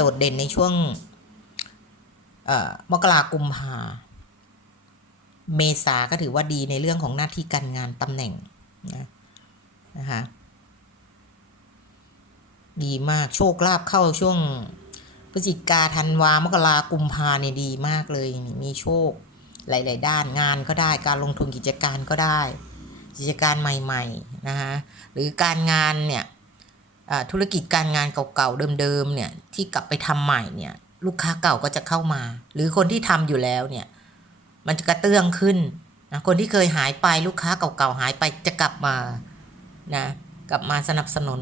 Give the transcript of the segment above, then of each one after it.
โดดเด่นในช่วงมกรากุมภาเมษาก็ถือว่าดีในเรื่องของหน้าที่การงานตำแหน่งนะนะคะดีมากโชคลาภเข้าช่วงพฤศจิกาธันวามกรากุมภาเนี่ยดีมากเลยมีโชคหลาย ๆ ด้านงานก็ได้การลงทุนกิจการก็ได้ กิจการใหม่ ๆ นะคะหรือการงานเนี่ย ธุรกิจการงานเก่าๆเดิมๆเนี่ยที่กลับไปทำใหม่เนี่ยลูกค้าเก่าก็จะเข้ามา หรือคนที่ทำอยู่แล้วเนี่ยมันจะกระเตื้องขึ้นนะคนที่เคยหายไปลูกค้าเก่าๆหายไปจะกลับมานะกลับมาสนับสนุน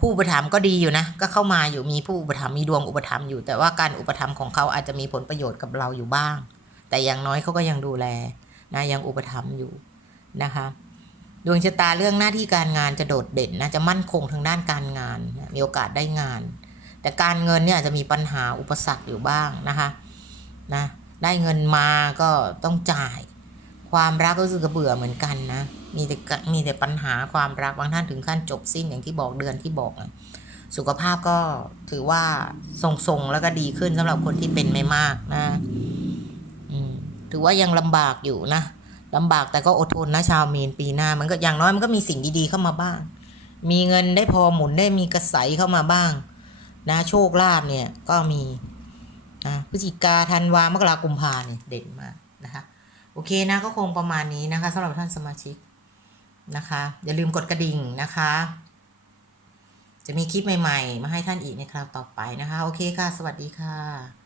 ผู้อุปถัมภ์ก็ดีอยู่นะ ก็เข้ามาอยู่มีผู้อุปถัมภ์มีดวงอุปถัมภ์อยู่ แต่ว่าการอุปถัมภ์ของเขาอาจจะมีผลประโยชน์กับเราอยู่บ้าง แต่อย่างน้อยเขาก็ยังดูแลนะยังอุปถัมภ์อยู่นะคะ ดวงชะตาเรื่องหน้าที่การงานจะโดดเด่นนะจะมั่นคงทางด้านการงานนะมีโอกาสได้งาน แต่การเงินเนี่ยอาจจะมีปัญหาอุปสรรคอยู่บ้างนะคะนะได้เงินมาก็ต้องจ่าย ความรักก็รู้สึกเบื่อเหมือนกันนะมีแต่มีแต่ปัญหาความรักบางท่านถึงขั้นจบสิ้นอย่างที่บอกเดือนที่บอกอะสุขภาพก็ถือว่าทรงๆแล้วก็ดีขึ้นสำหรับคนที่เป็นไม่มากนะถือว่ายังลำบากอยู่นะ ลำบากแต่ก็อดทนนะชาวมีนปีหน้า มันก็อย่างน้อยมันก็มีสิ่งดีๆเข้ามาบ้าง มีเงินได้พอหมุนได้มีกระใสเข้ามาบ้าง นะโชคลาภเนี่ยก็มีนะพฤศจิกาธันวามกรากุมภาเนี่ยเด่นมากนะคะโอเคนะก็คงประมาณนี้นะคะสำหรับท่านสมาชิกนะคะ อย่าลืมกดกระดิ่งนะคะ จะมีคลิปใหม่ ๆ มาให้ท่านอีกในคราวต่อไปนะคะ โอเคค่ะ สวัสดีค่ะ